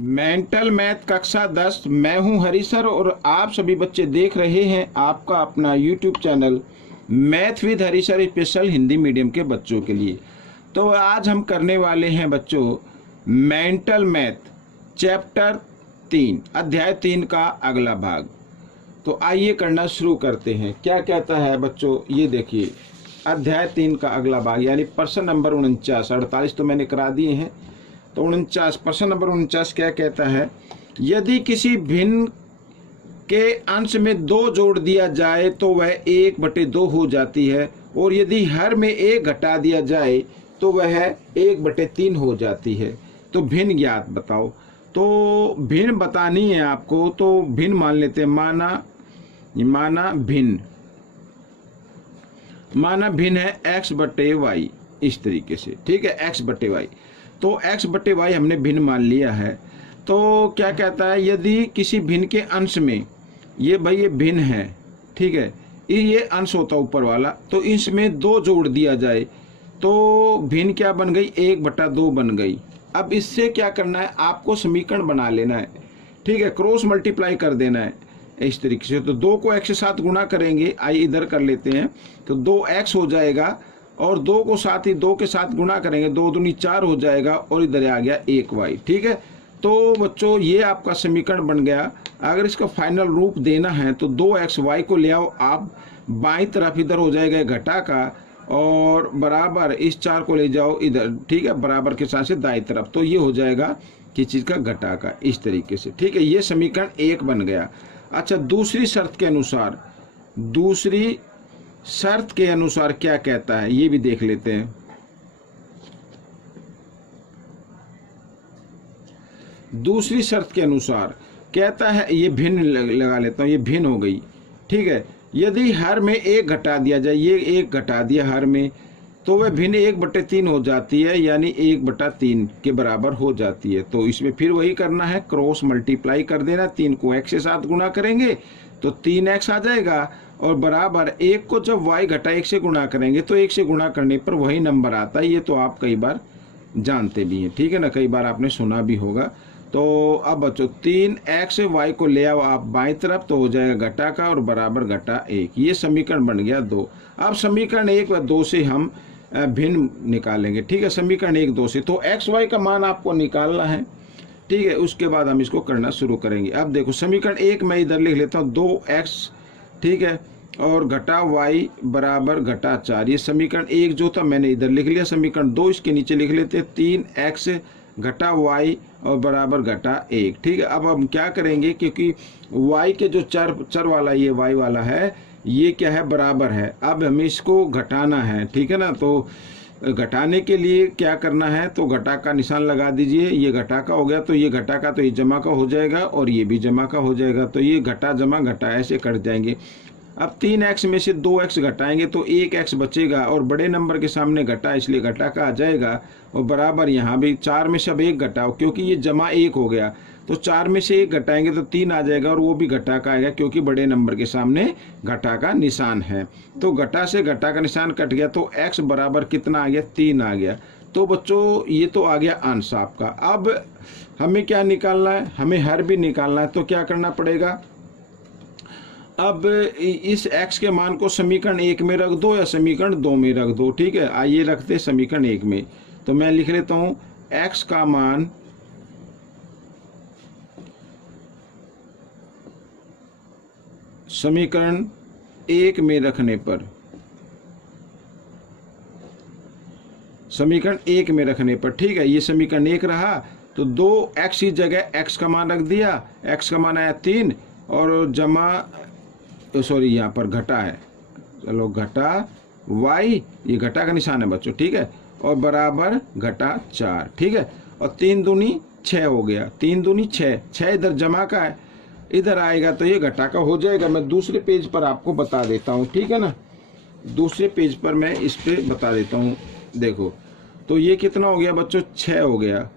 Mental math कक्षा 10। मैं हूं हरी सर और आप सभी बच्चे देख रहे हैं आपका अपना YouTube channel math with Hari sir special Hindi medium के बच्चों के लिए। तो आज हम करने वाले हैं बच्चों मेंटल मैथ चैप्टर 3 अध्याय 3 का अगला भाग। तो आइए करना शुरू करते हैं। क्या कहता है बच्चों, ये देखिए अध्याय 3 का अगला भाग यानी प्रश्न नंबर 49। 48 तो मैंने करा दिए हैं, तो 49 प्रश्न नंबर 49 क्या कहता है, यदि किसी भिन्न के अंश में 2 जोड़ दिया जाए तो वह 1/2 हो जाती है, और यदि हर में 1 घटा दिया जाए तो वह 1/3 हो जाती है। तो भिन्न ज्ञात बताओ। तो भिन्न बतानी है आपको, तो भिन्न मान लेते हैं। माना भिन्न है x/y, इस तरीके से, ठीक है, x/y। तो x/y हमने भिन्न मान लिया है। तो क्या कहता है, यदि किसी भिन्न के अंश में, ये भाई ये भिन्न है, ठीक है, ये अंश होता है ऊपर वाला, तो इसमें 2 जोड़ दिया जाए तो भिन्न क्या बन गई, 1/2 बन गई। अब इससे क्या करना है, आपको समीकरण बना लेना है, ठीक है, क्रॉस मल्टीप्लाई कर देना है इस तरीके से। तो 2 को x के साथ गुणा करेंगे, आइए इधर कर लेते हैं, तो 2x हो जाएगा, और 2 को साथ ही 2 के साथ गुणा करेंगे, 2 दूनी 4 हो जाएगा, और इधर आ गया 1y, ठीक है। तो बच्चों ये आपका समीकरण बन गया। अगर इसका फाइनल रूप देना है तो 2xy को ले आओ आप बाईं तरफ, इधर हो जाएगा घटा का, और बराबर इस 4 को ले जाओ इधर, ठीक है, बराबर के साथ से दाईं तरफ, तो ये हो जाएगा किस चीज़ का, घटा का, इस तरीके से, ठीक है। ये समीकरण 1 बन गया। अच्छा, दूसरी शर्त के अनुसार क्या कहता है, ये भी देख लेते हैं। दूसरी शर्त के अनुसार कहता है, ये भिन्न लगा लेता हूं, ये भिन्न हो गई, ठीक है। यदि हर में 1 घटा दिया जाए, ये 1 घटा दिया हर में, तो वह भिन्न 1/3 हो जाती है, यानी 1/3 के बराबर हो जाती है। तो इसमें फिर वही करना है, क्रॉस मल्टीप्लाई कर देना। 3 को x के साथ गुणा करेंगे तो 3x आ जाएगा, और बराबर 1 को जब y घटा 1 से गुणा करेंगे तो 1 से गुणा करने पर वही नंबर आता है। ये तो आप कई बार जानते भी हैं, ठीक है ना, कई बार आपने सुना भी होगा। तो अब बच्चों 3x y को ले आओ आप बाईं तरफ, तो हो जाएगा घटा का, और बराबर घटा 1। ये समीकरण बन गया 2। अब समीकरण 1 व 2 से हम भिन्न निकालेंगे, ठीक है, समीकरण 1 2 से। तो x y का मान आपको निकालना है, ठीक है, उसके बाद हम इसको करना शुरू करेंगे। अब देखो समीकरण 1 मैं इधर लिख लेता हूँ, 2x, ठीक है, और घटा y बराबर घटा 4। ये समीकरण 1 जो था मैंने इधर लिख लिया। समीकरण 2 इसके नीचे लिख लेते हैं, 3x घटा y और बराबर घटा 1, ठीक है। अब हम क्या करेंगे, क्योंकि y के जो चर वाला ये y वाला है, ये क्या है, बराबर है। अब हमें इसको घटाना है, ठीक है ना। तो घटाने के लिए क्या करना है, तो घटा का निशान लगा दीजिए। ये घटा का हो गया, तो ये घटा का, तो ये जमा का हो जाएगा, और ये भी जमा का हो जाएगा। तो ये घटा जमा घटा ऐसे कट जाएंगे। अब 3x में से 2x घटाएंगे तो 1x बचेगा, और बड़े नंबर के सामने घटा, इसलिए घटा का आ जाएगा, और बराबर यहाँ भी 4 में से अब 1 घटाओ, क्योंकि ये जमा 1 हो गया, तो 4 में से 1 घटाएंगे तो 3 आ जाएगा, और वो भी घटा का आएगा, क्योंकि बड़े नंबर के सामने घटा का निशान है। तो घटा से घटा का निशान कट गया, तो x बराबर कितना आ गया, 3 आ गया। तो बच्चों ये तो आ गया अंश आपका। अब हमें क्या निकालना है, हमें हर भी निकालना है। तो क्या करना पड़ेगा, अब इस x के मान को समीकरण 1 में रख दो या समीकरण 2 में रख दो, ठीक है। आइए रखते समीकरण 1 में। तो मैं लिख लेता हूं, x का मान समीकरण 1 में रखने पर, समीकरण 1 में रखने पर, ठीक है, ये समीकरण 1 रहा, तो 2x की जगह x का मान रख दिया। x का मान आया 3, और जमा, सॉरी यहाँ पर घटा है, चलो घटा y, ये घटा का निशान है बच्चों, ठीक है, और बराबर घटा 4, ठीक है, और 3 दूनी 6 हो गया, 3 दूनी 6, 6 इधर जमा का है, इधर आएगा तो ये घटा का हो जाएगा। मैं दूसरे पेज पर आपको बता देता हूँ, ठीक है ना, दूसरे पेज पर मैं इस पे बता देता हूँ। देखो तो ये कितना हो गया बच्चों, 6 हो गया,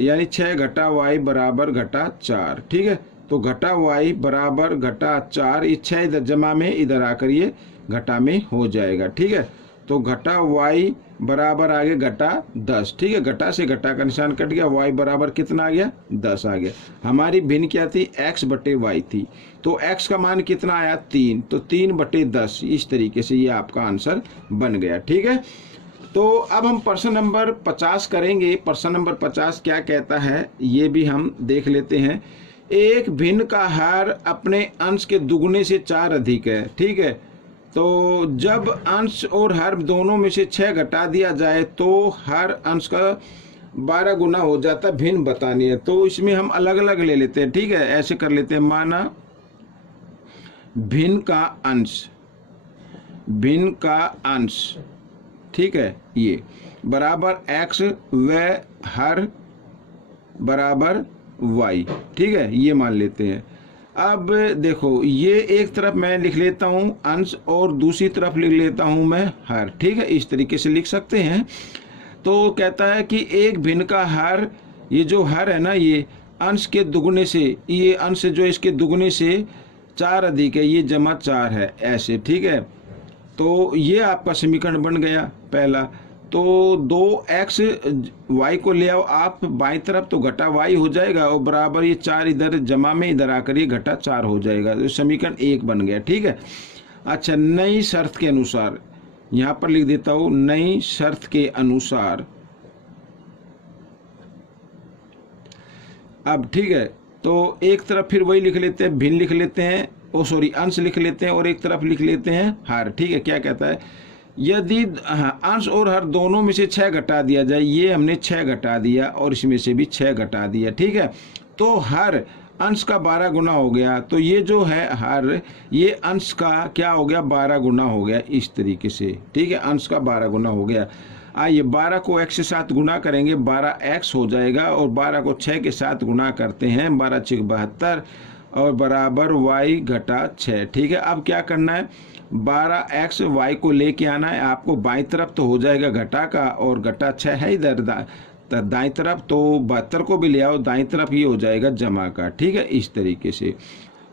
यानी 6 घटा y बराबर घटा 4, ठीक है। तो घटा y बराबर घटा 4, ये 6 इधर जमा में, इधर आकर ये घटा में हो जाएगा, ठीक है। तो घटा y बराबर आ गया घटा 10। ठीक है, घटा से घटा का निशान कट गया, y बराबर कितना आ गया 10 आ गया। हमारी भिन्न क्या थी, x बटे y थी, तो x का मान कितना आया 3, तो 3 बटे 10। इस तरीके से ये आपका आंसर बन गया। ठीक है, तो अब हम प्रश्न नंबर 50 करेंगे। प्रश्न नंबर 50 क्या कहता है ये भी हम देख लेते हैं। एक भिन्न का हर अपने अंश के दुगने से 4 अधिक है। ठीक है, तो जब अंश और हर दोनों में से 6 घटा दिया जाए तो हर अंश का 12 गुना हो जाता है। भिन्न बतानी है, तो इसमें हम अलग अलग ले लेते हैं। ठीक है, ऐसे कर लेते हैं, माना भिन्न का अंश, ठीक है, ये बराबर x व हर बराबर y। ठीक है, ये मान लेते हैं। अब देखो, ये एक तरफ मैं लिख लेता हूँ अंश और दूसरी तरफ लिख लेता हूँ मैं हर। ठीक है, इस तरीके से लिख सकते हैं। तो कहता है कि एक भिन्न का हर, ये जो हर है ना, ये अंश के दुगने से, ये अंश जो इसके दुगने से 4 अधिक है, ये जमा 4 है, ऐसे। ठीक है, तो ये आपका समीकरण बन गया पहला। तो 2x y को ले आओ आप बाईं तरफ, तो घटा y हो जाएगा, और बराबर ये 4 इधर जमा में इधर आकर ये घटा 4 हो जाएगा, तो समीकरण 1 बन गया। ठीक है, अच्छा, नई शर्त के अनुसार, यहाँ पर लिख देता हूँ, नई शर्त के अनुसार। अब ठीक है, तो एक तरफ फिर वही लिख लेते हैं, भिन्न लिख लेते हैं, अंश लिख लेते हैं, और एक तरफ लिख लेते हैं हर। ठीक है, क्या कहता है, यदि अंश और हर दोनों में से 6 घटा दिया जाए, ये हमने 6 घटा दिया और इसमें से भी 6 घटा दिया। ठीक है, तो हर अंश का 12 गुना हो गया, तो ये जो है हर, ये अंश का क्या हो गया 12 गुना हो गया, इस तरीके से। ठीक है, अंश का 12 गुना हो गया। आइए 12 को x के साथ गुना करेंगे, 12x हो जाएगा, और 12 को 6 के साथ गुना करते हैं, 12 6 72, और बराबर y घटा 6। ठीक है, अब क्या करना है, 12x y को लेके आना है आपको बाईं तरफ, तो हो जाएगा घटा का, और घटा 6 है इधर दाईं तरफ, तो 72 को भी ले आओ दाईं तरफ, ये हो जाएगा जमा का। ठीक है, इस तरीके से।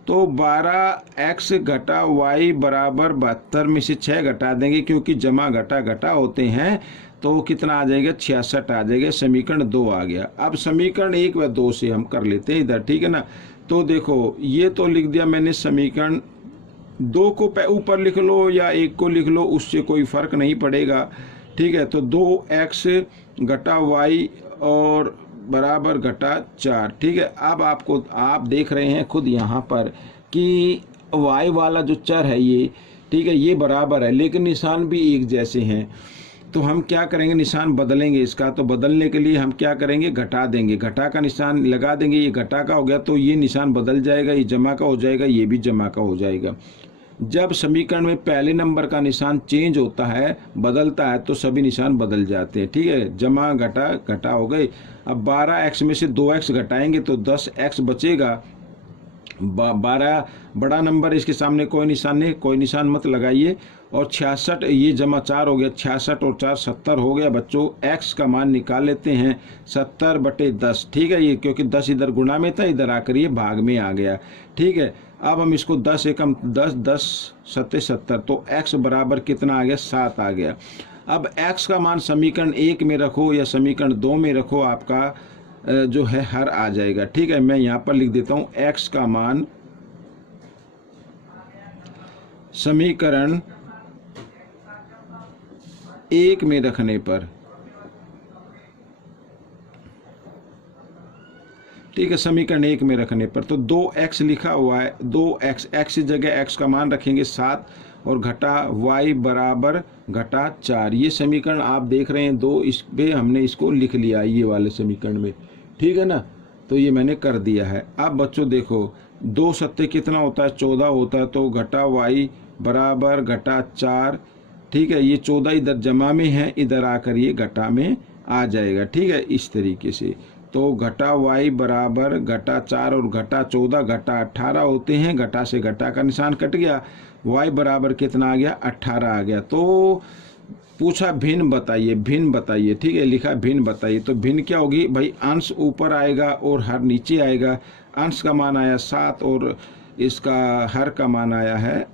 तो 12x घटा y बराबर 72 में से 6 घटा देंगे, क्योंकि जमा घटा घटा होते हैं, तो कितना आ जाएगा 66 आ जाएगा। समीकरण 2 आ गया। अब समीकरण 1 व 2 से हम कर लेते हैं इधर। ठीक है ना, तो देखो, ये तो लिख दिया मैंने समीकरण 2 को, ऊपर लिख लो या 1 को लिख लो, उससे कोई फर्क नहीं पड़ेगा। ठीक है, तो 2x घटा y और बराबर घटा 4। ठीक है, अब आप देख रहे हैं खुद यहाँ पर कि y वाला जो चर है ये, ठीक है, ये बराबर है, लेकिन निशान भी एक जैसे हैं। तो हम क्या करेंगे, निशान बदलेंगे इसका। तो बदलने के लिए हम क्या करेंगे, घटा देंगे, घटा का निशान लगा देंगे। ये घटा का हो गया तो ये निशान बदल जाएगा, ये जमा का हो जाएगा, ये भी जमा का हो जाएगा। जब समीकरण में पहले नंबर का निशान चेंज होता है, बदलता है, तो सभी निशान बदल जाते हैं। ठीक है, जमा घटा घटा हो गए। अब 12x में से 2x घटाएंगे तो 10x बचेगा। 12 बड़ा नंबर, इसके सामने कोई निशान नहीं, कोई निशान मत लगाइए। और 66, ये जमा 4 हो गया, 66 और 4 70 हो गया बच्चों। x का मान निकाल लेते हैं, 70 बटे 10। ठीक है, ये क्योंकि 10 इधर गुणा में था, इधर आकर ये भाग में आ गया। ठीक है, अब हम इसको 10 एकम 10, 10 सत्ते 70, तो x बराबर कितना आ गया 7 आ गया। अब x का मान समीकरण 1 में रखो या समीकरण 2 में रखो, आपका जो है हर आ जाएगा। ठीक है, मैं यहाँ पर लिख देता हूँ x का मान समीकरण 1 में रखने पर, ठीक है, समीकरण 1 में रखने पर, तो 2x लिखा हुआ है, 2x, x की जगह x का मान रखेंगे 7 और घटा y बराबर घटा 4। ये समीकरण आप देख रहे हैं 2, इस पे हमने इसको लिख लिया ये वाले समीकरण में। ठीक है ना, तो ये मैंने कर दिया है। अब बच्चों देखो, 2 सत्ते कितना होता है 14 होता है, तो घटा y बराबर घटा 4। ठीक है, ये 14 इधर जमा में है, इधर आकर ये घटा में आ जाएगा। ठीक है, इस तरीके से। तो घटा y बराबर घटा 4 और घटा 14 घटा 18 होते हैं। घटा से घटा का निशान कट गया, y बराबर कितना आ गया 18 आ गया। तो पूछा भिन्न बताइए, भिन्न बताइए। ठीक है, लिखा भिन्न बताइए। तो भिन्न क्या होगी भाई, अंश ऊपर आएगा और हर नीचे आएगा। अंश का मान आया 7 और इसका हर का मान आया है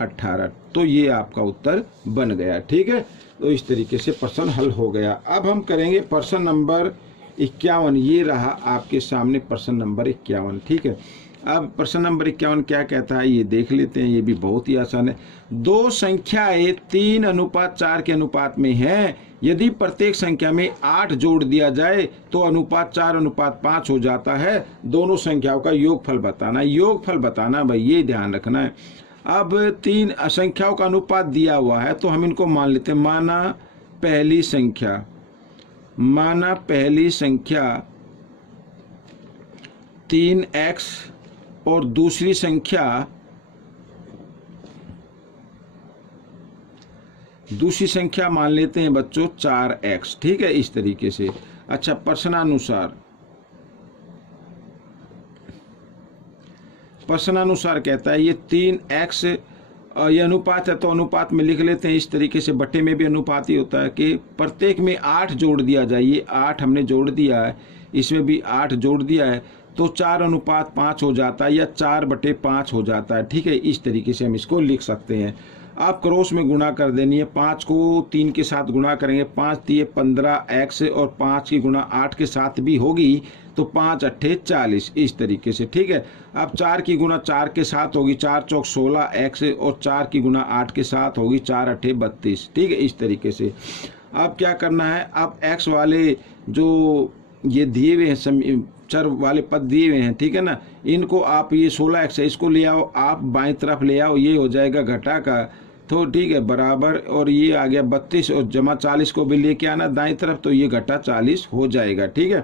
18। तो ये आपका उत्तर बन गया। ठीक है, तो इस तरीके से प्रश्न हल हो गया। अब हम करेंगे प्रश्न नंबर 51। ये रहा आपके सामने प्रश्न नंबर 51। ठीक है, अब प्रश्न नंबर 51 क्या कहता है ये देख लेते हैं। ये भी बहुत ही आसान है। दो संख्याएं 3:4 के अनुपात में हैं। यदि प्रत्येक संख्या में 8 जोड़ दिया जाए तो अनुपात 4:5 हो जाता है। दोनों संख्याओं का योगफल बताना। योगफल बताना भाई, ये ध्यान रखना है। अब 3 संख्याओं का अनुपात दिया हुआ है तो हम इनको मान लेते हैं। माना पहली संख्या 3x और दूसरी संख्या मान लेते हैं बच्चों 4x। ठीक है, इस तरीके से। अच्छा, प्रश्नानुसार कहता है ये 3x ये अनुपात है तो अनुपात में लिख लेते हैं इस तरीके से। बट्टे में भी अनुपात ही होता है कि प्रत्येक में 8 जोड़ दिया जाए। ये 8 हमने जोड़ दिया है, इसमें भी 8 जोड़ दिया है तो 4:5 हो जाता है या 4/5 हो जाता है। ठीक है, इस तरीके से हम इसको लिख सकते हैं। आप क्रॉस में गुणा कर देनी है। 5 को 3 के साथ गुणा करेंगे, 5 × 15x और 5 की गुणा 8 के साथ भी होगी तो 5 × 8 = 40। इस तरीके से। ठीक है, अब 4 की गुणा 4 के साथ होगी 4 × 4 = 16x और 4 की गुणा 8 के साथ होगी 4 × 8 = 32। ठीक है, इस तरीके से। अब क्या करना है, अब x वाले जो ये दिए हुए हैं चर वाले पद दिए हुए हैं, ठीक है ना, इनको आप ये 16x है इसको ले आओ, आप बाएं तरफ ले आओ, ये हो जाएगा घटा का। तो ठीक है, बराबर, और ये आ गया 32 और जमा 40 को भी लेके आना दाएं तरफ तो ये घटा 40 हो जाएगा। ठीक है,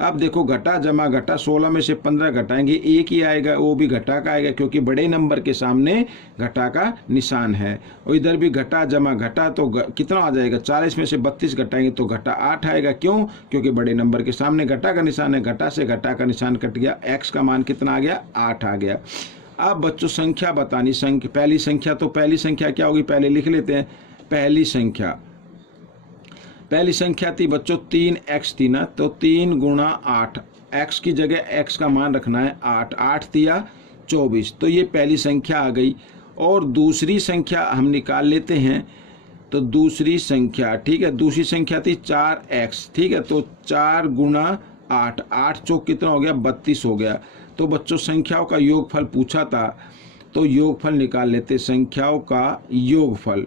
अब देखो घटा जमा घटा, 16 में से 15 घटाएंगे 1 ही आएगा, वो भी घटा का आएगा क्योंकि बड़े नंबर के सामने घटा का निशान है। और इधर भी घटा जमा घटा तो कितना आ जाएगा, 40 में से 32 घटाएंगे तो घटा 8 आएगा। क्यों? क्योंकि बड़े नंबर के सामने घटा का निशान है। घटा से घटा का निशान कट गया, x का मान कितना आ गया, 8 आ गया। अब बच्चों संख्या बतानी। पहली संख्या क्या होगी, पहले लिख लेते हैं। पहली संख्या थी बच्चों 3x थी ना, तो 3 × 8, x की जगह x का मान रखना है 8, 8 × 24, तो ये पहली संख्या आ गई। और दूसरी संख्या हम निकाल लेते हैं, तो दूसरी संख्या, ठीक है, दूसरी संख्या थी 4x। ठीक है, तो 4 × 8, 8 चौक कितना हो गया, 32 हो गया। तो बच्चों संख्याओं का योगफल पूछा था तो योगफल निकाल लेते। संख्याओं का योगफल,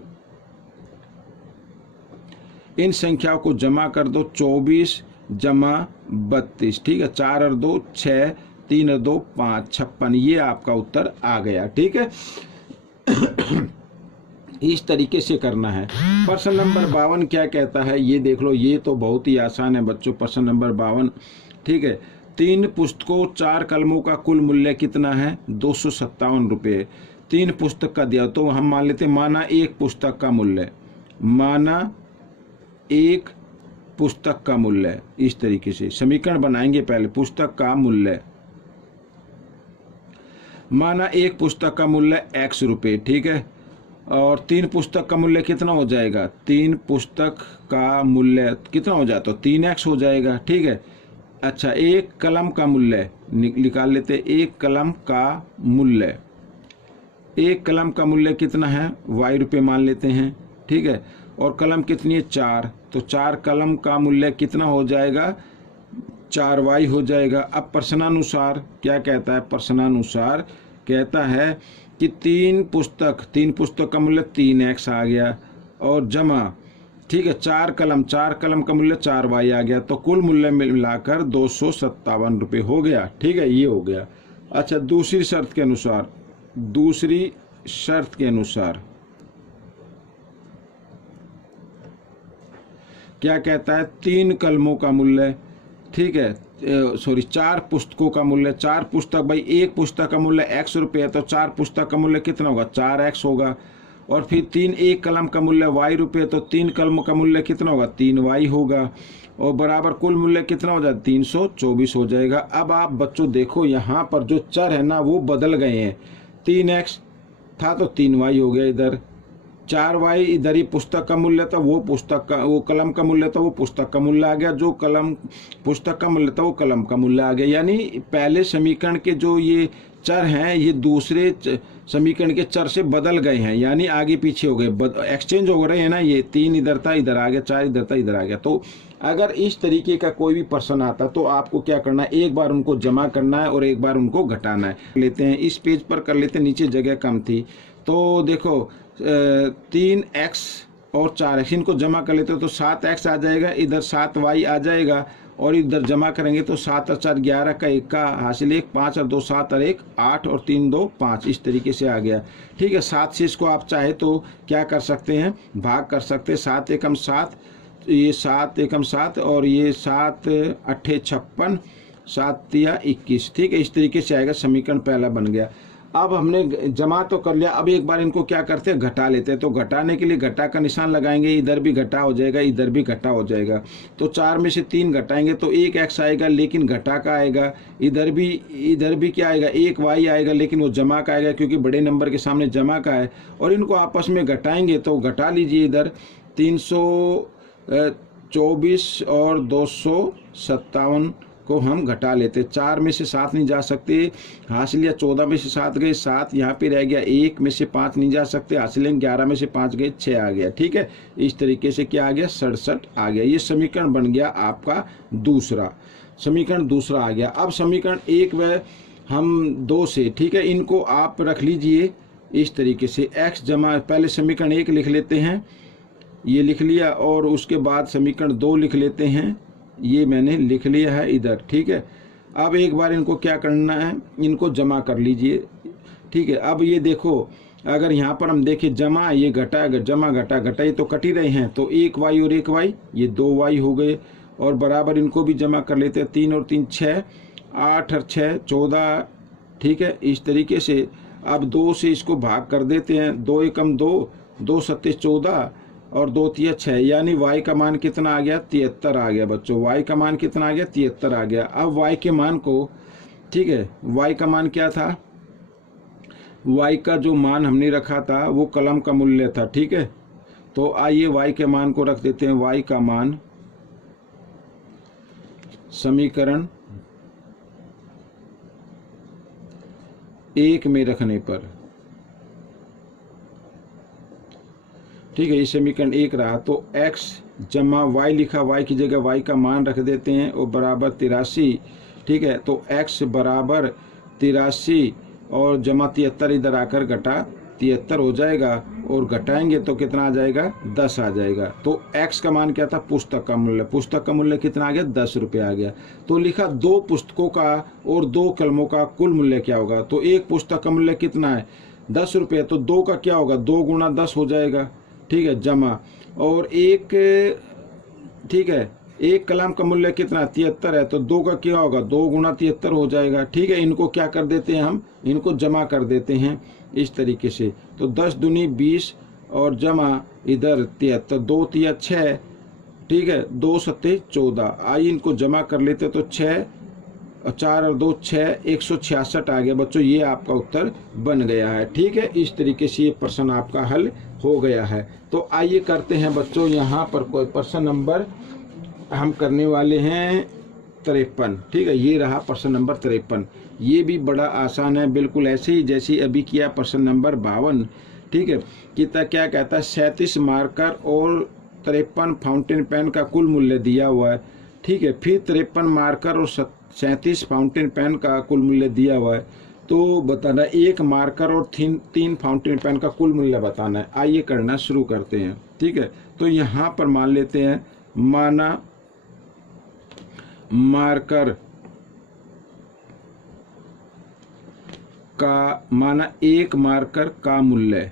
इन संख्याओं को जमा कर दो, 24 जमा 32। ठीक है, 4 और 2 6, 3 और 2 5, 56। ये आपका उत्तर आ गया। ठीक है, इस तरीके से करना है। प्रश्न नंबर 52 क्या कहता है ये देख लो। ये तो बहुत ही आसान है बच्चों, प्रश्न नंबर 52। ठीक है, 3 पुस्तकों 4 कलमों का कुल मूल्य कितना है, 257 रुपये। 3 पुस्तक का दिया तो हम मान लेते हैं, माना एक पुस्तक का मूल्य, माना एक पुस्तक का मूल्य। इस तरीके से समीकरण बनाएंगे। पहले पुस्तक का मूल्य, माना एक पुस्तक का मूल्य x रुपये। ठीक है, और 3 पुस्तक का मूल्य कितना हो जाएगा, 3 पुस्तक का मूल्य कितना हो जाता, 3x हो जाएगा। ठीक है, अच्छा, एक कलम का मूल्य निकाल लेते। एक कलम का मूल्य, एक कलम का मूल्य कितना है, y रुपये मान लेते हैं। ठीक है, और कलम कितनी है, 4, तो 4 कलम का मूल्य कितना हो जाएगा, 4y हो जाएगा। अब प्रश्नानुसार क्या कहता है, प्रश्नानुसार कहता है कि 3 पुस्तक का मूल्य 3x आ गया और जमा, ठीक है, 4 कलम का मूल्य 4y आ गया, तो कुल मूल्य मिलाकर 257 रुपये हो गया। ठीक है, ये हो गया। अच्छा, दूसरी शर्त के अनुसार क्या कहता है, 3 कलमों का मूल्य, ठीक है, 4 पुस्तकों का मूल्य, 4 पुस्तक, भाई एक पुस्तक का मूल्य x रुपये है तो 4 पुस्तक का मूल्य कितना होगा, 4x होगा। और फिर 3 एक कलम का मूल्य y रुपये, तो 3 कलम का मूल्य कितना होगा, 3y होगा। और बराबर कुल मूल्य कितना हो जाएगा, 324 हो जाएगा। अब आप बच्चों देखो यहाँ पर जो चर है ना वो बदल गए हैं। 3x था तो 3y हो गया, इधर 4y, इधर ही पुस्तक का मूल्य था, वो कलम का मूल्य था, वो पुस्तक का मूल्य आ गया। जो कलम पुस्तक का मूल्य था वो कलम का मूल्य आ गया। यानी पहले समीकरण के जो ये चर हैं ये दूसरे समीकरण के चर से बदल गए हैं, यानी आगे पीछे हो गए, एक्सचेंज हो रहे हैं ना। ये 3 इधर था इधर आ गया, 4 इधर था इधर आ गया। तो अगर इस तरीके का कोई भी प्रश्न आता तो आपको क्या करना है, एक बार उनको जमा करना है और एक बार उनको घटाना है। लेते हैं इस पेज पर कर लेते हैं, नीचे जगह कम थी तो देखो 3x और 4x इनको जमा कर लेते हो तो 7x आ जाएगा, इधर 7y आ जाएगा और इधर जमा करेंगे तो 7 और 4 11 का 1 का हासिल 1, 5 और 2 7 और 1 8 और 3 2 5, इस तरीके से आ गया। ठीक है, 7 से इसको आप चाहे तो क्या कर सकते हैं, भाग कर सकते हैं। 7 एकम 7, ये 7 एकम 7 और ये 7 अट्ठे 56, 7 तिया 21। ठीक है, इस तरीके से आएगा, समीकरण पहला बन गया। अब हमने जमा तो कर लिया, अब एक बार इनको क्या करते हैं, घटा लेते हैं। तो घटाने के लिए घटा का निशान लगाएंगे, इधर भी घटा हो जाएगा इधर भी घटा हो जाएगा। तो 4 में से 3 घटाएंगे तो 1 x आएगा लेकिन घटा का आएगा। इधर भी क्या आएगा, 1 y आएगा लेकिन वो जमा का आएगा क्योंकि बड़े नंबर के सामने जमा का है। और इनको आपस में घटाएंगे तो घटा लीजिए, इधर 324 और 257 को हम घटा लेते। 4 में से 7 नहीं जा सकते, हासिल 14 में से 7 गए 7, यहाँ पे रह गया 1 में से 5 नहीं जा सकते, हासिल 11 में से 5 गए 6 आ गया। ठीक है, इस तरीके से क्या आ गया, 67 आ गया। ये समीकरण बन गया आपका दूसरा, समीकरण दूसरा आ गया। अब समीकरण 1 व हम 2 से, ठीक है, इनको आप रख लीजिए इस तरीके से, x जमा, पहले समीकरण 1 लिख लेते हैं, ये लिख लिया, और उसके बाद समीकरण 2 लिख लेते हैं, ये मैंने लिख लिया है इधर। ठीक है, अब एक बार इनको क्या करना है, इनको जमा कर लीजिए। ठीक है, अब ये देखो अगर यहाँ पर हम देखें जमा, ये घटा जमा घटा घटा, ये तो कट ही रहे हैं, तो 1y और 1y ये 2y हो गए, और बराबर इनको भी जमा कर लेते हैं। 3 और 3 6, 8 और 6 14। ठीक है, इस तरीके से अब 2 से इसको भाग कर देते हैं, 2 एकम 2, 2 सत्ते 14 और 2 तिया 6, यानी y का मान कितना आ गया, 73 आ गया बच्चों। y का मान कितना आ गया, 73 आ गया। अब y के मान को, ठीक है, y का मान क्या था, y का जो मान हमने रखा था वो कलम का मूल्य था। ठीक है, तो आइए y के मान को रख देते हैं। y का मान समीकरण 1 में रखने पर, ठीक है, ये समीकरण 1 रहा, तो x जमा y लिखा, y की जगह y का मान रख देते हैं और बराबर 83। ठीक है, तो x बराबर 83 और जमा 73, इधर आकर घटा 73 हो जाएगा, और घटाएंगे तो कितना आ जाएगा, 10 आ जाएगा। तो x का मान क्या था, पुस्तक का मूल्य, पुस्तक का मूल्य कितना आ गया, 10 रुपये आ गया। तो लिखा 2 पुस्तकों का और 2 कलमों का कुल मूल्य क्या होगा, तो एक पुस्तक का मूल्य कितना है, 10 रुपये, तो 2 का क्या होगा, 2 गुणा 10 हो जाएगा। ठीक है, जमा, और एक, ठीक है, एक कलम का मूल्य कितना, 73 है, तो 2 का क्या होगा, 2 गुणा 73 हो जाएगा। ठीक है, इनको क्या कर देते हैं, हम इनको जमा कर देते हैं इस तरीके से। तो 10 दूनी 20 और जमा इधर 73, 2 तिया 6, ठीक है, 2 सत्ते 14। आइए इनको जमा कर लेते, तो 6 और 4 और 2 6, 166 आ गया बच्चों। ये आपका उत्तर बन गया है। ठीक है, इस तरीके से ये प्रश्न आपका हल हो गया है। तो आइए करते हैं बच्चों यहाँ पर कोई प्रश्न नंबर हम करने वाले हैं 53। ठीक है, ये रहा प्रश्न नंबर 53। ये भी बड़ा आसान है, बिल्कुल ऐसे ही जैसे अभी किया प्रश्न नंबर 52। ठीक है, कितना क्या कहता है, 37 मार्कर और 53 फाउंटेन पेन का कुल मूल्य दिया हुआ है। ठीक है, फिर 53 मार्कर और 37 फाउंटेन पेन का कुल मूल्य दिया हुआ है। तो बताना एक मार्कर और 3 फाउंटेन पेन का कुल मूल्य बताना है। आइए करना शुरू करते हैं। ठीक है, तो यहाँ पर मान लेते हैं, माना मार्कर का, माना एक मार्कर का मूल्य,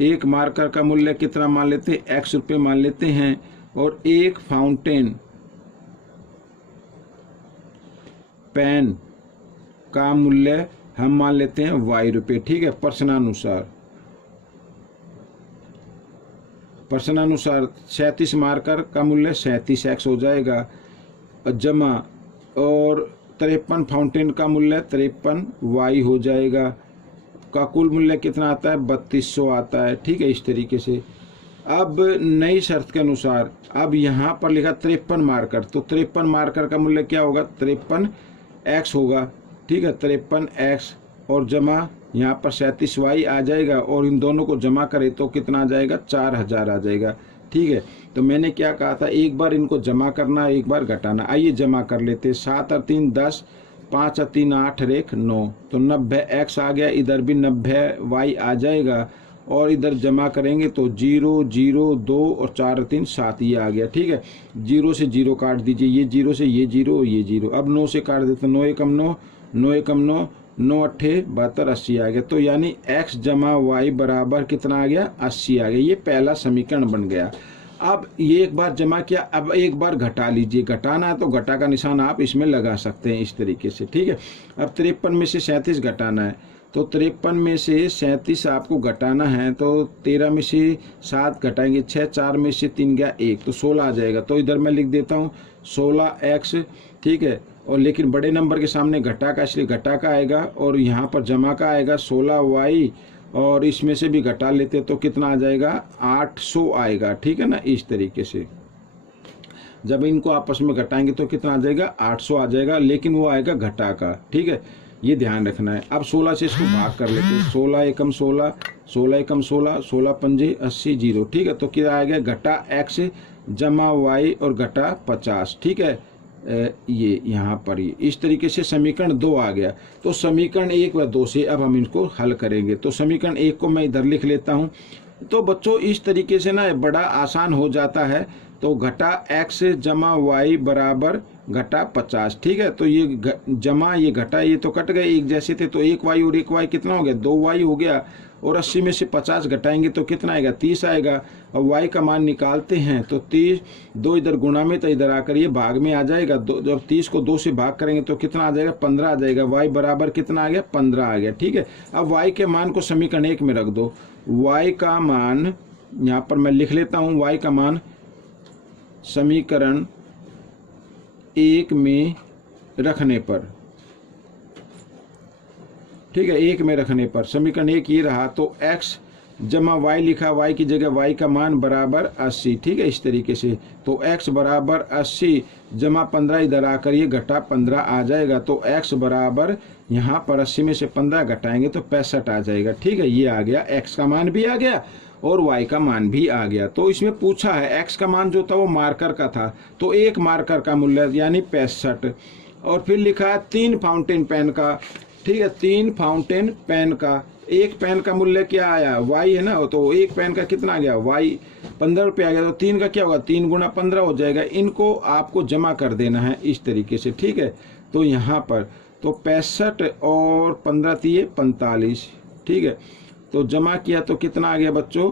एक मार्कर का मूल्य कितना मान लेते हैं, x रुपये मान लेते हैं, और एक फाउंटेन पेन का मूल्य हम मान लेते हैं y रुपये। ठीक है, प्रश्नानुसार 37 मार्कर का मूल्य 37x हो जाएगा, जमा, और 53 फाउंटेन का मूल्य 53y हो जाएगा, का कुल मूल्य कितना आता है, 3200 आता है। ठीक है, इस तरीके से। अब नई शर्त के अनुसार अब यहाँ पर लिखा 53 मार्कर, तो 53 मार्कर का मूल्य क्या होगा, 53x होगा। ठीक है, 53x और जमा यहाँ पर 37y आ जाएगा, और इन दोनों को जमा करें तो कितना आ जाएगा, 4000 आ जाएगा। ठीक है, तो मैंने क्या कहा था, एक बार इनको जमा करना, एक बार घटाना। आइए जमा कर लेते हैं। 7 और 3 10, 5 और 3 8 और 1 9, तो 90x आ गया। इधर भी 90y आ जाएगा, और इधर जमा करेंगे तो 0 0 2 और 4 और 3 7, ये आ गया। ठीक है, 0 से 0 काट दीजिए, ये 0 से ये 0 और ये 0। अब 9 से काट देते, 9 एकम 9, 9 एकम 9, 9 अट्ठे 72 80 आ गया। तो यानी x जमा y बराबर कितना आ गया, 80 आ गया। ये पहला समीकरण बन गया। अब ये एक बार जमा किया, अब एक बार घटा लीजिए। घटाना है तो घटा का निशान आप इसमें लगा सकते हैं इस तरीके से। ठीक है, अब 53 में से 37 घटाना है, तो 53 में से 37 आपको घटाना है, तो 13 में से 7 घटाएंगे 6, 4 में से 3 गया 1, तो 16 आ जाएगा। तो इधर मैं लिख देता हूँ 16x। ठीक है, और लेकिन बड़े नंबर के सामने घटा का, इसलिए घटा का आएगा, और यहाँ पर जमा का आएगा 16y, और इसमें से भी घटा लेते तो कितना आ जाएगा, 800 आएगा। ठीक है ना, इस तरीके से जब इनको आपस में घटाएंगे तो कितना आ जाएगा, 800 आ जाएगा, लेकिन वो आएगा घटा का। ठीक है, ये ध्यान रखना है। अब 16 से इसको भाग कर लेते हैं। 16 एकम 16, 16 एकम 16, 16 पंजे 80 0। ठीक है, तो क्या आ गया, घटा x जमा y और घटा 50। ठीक है, ये यहाँ पर ये इस तरीके से समीकरण 2 आ गया। तो समीकरण 1 व 2 से अब हम इनको हल करेंगे। तो समीकरण 1 को मैं इधर लिख लेता हूँ। तो बच्चों इस तरीके से ना बड़ा आसान हो जाता है। तो घटा x जमा y बराबर घटा 50। ठीक है, तो ये जमा ये घटा ये तो कट गए, एक जैसे थे, तो 1y और 1y कितना हो गया, 2y हो गया, और 80 में से 50 घटाएंगे तो कितना आएगा, 30 आएगा। अब y का मान निकालते हैं तो 30, 2 इधर गुणा में तो इधर आकर ये भाग में आ जाएगा। जब 30 को 2 से भाग करेंगे तो कितना आ जाएगा, 15 आ जाएगा। y बराबर कितना आ गया, 15 आ गया। ठीक है, अब y के मान को समीकरण 1 में रख दो। y का मान यहाँ पर मैं लिख लेता हूँ, y का मान समीकरण 1 में रखने पर, ठीक है, 1 में रखने पर समीकरण 1 ये रहा। तो x जमा y लिखा, y की जगह y का मान बराबर 80। ठीक है, इस तरीके से। तो x बराबर 80 जमा 15 इधर आकर ये घटा 15 आ जाएगा। तो x बराबर यहाँ पर 80 में से 15 घटाएंगे तो 65 आ जाएगा। ठीक है, ये आ गया, x का मान भी आ गया और y का मान भी आ गया। तो इसमें पूछा है x का मान जो था वो मार्कर का था, तो 1 मार्कर का मूल्य यानी 65, और फिर लिखा है 3 फाउंटेन पेन का। ठीक है, 3 फाउंटेन पेन का, एक पेन का मूल्य क्या आया, y है ना, तो एक पेन का कितना आ गया, y 15 रुपये आ गया। तो 3 का क्या होगा, 3 गुना 15 हो जाएगा। इनको आपको जमा कर देना है इस तरीके से। ठीक है, तो यहाँ पर तो 65 और 15 दिए 45। ठीक है, तो जमा किया तो कितना आ गया बच्चों,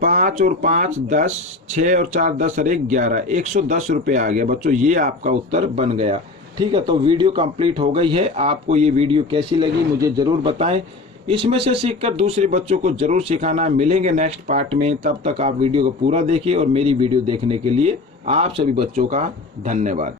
5 और 5 10, 6 और 4 10 और 1 11, 110 रुपये आ गया बच्चों। ये आपका उत्तर बन गया। ठीक है, तो वीडियो कंप्लीट हो गई है। आपको ये वीडियो कैसी लगी मुझे ज़रूर बताएं। इसमें से सीखकर दूसरे बच्चों को ज़रूर सिखाना। मिलेंगे नेक्स्ट पार्ट में, तब तक आप वीडियो को पूरा देखिए, और मेरी वीडियो देखने के लिए आप सभी बच्चों का धन्यवाद।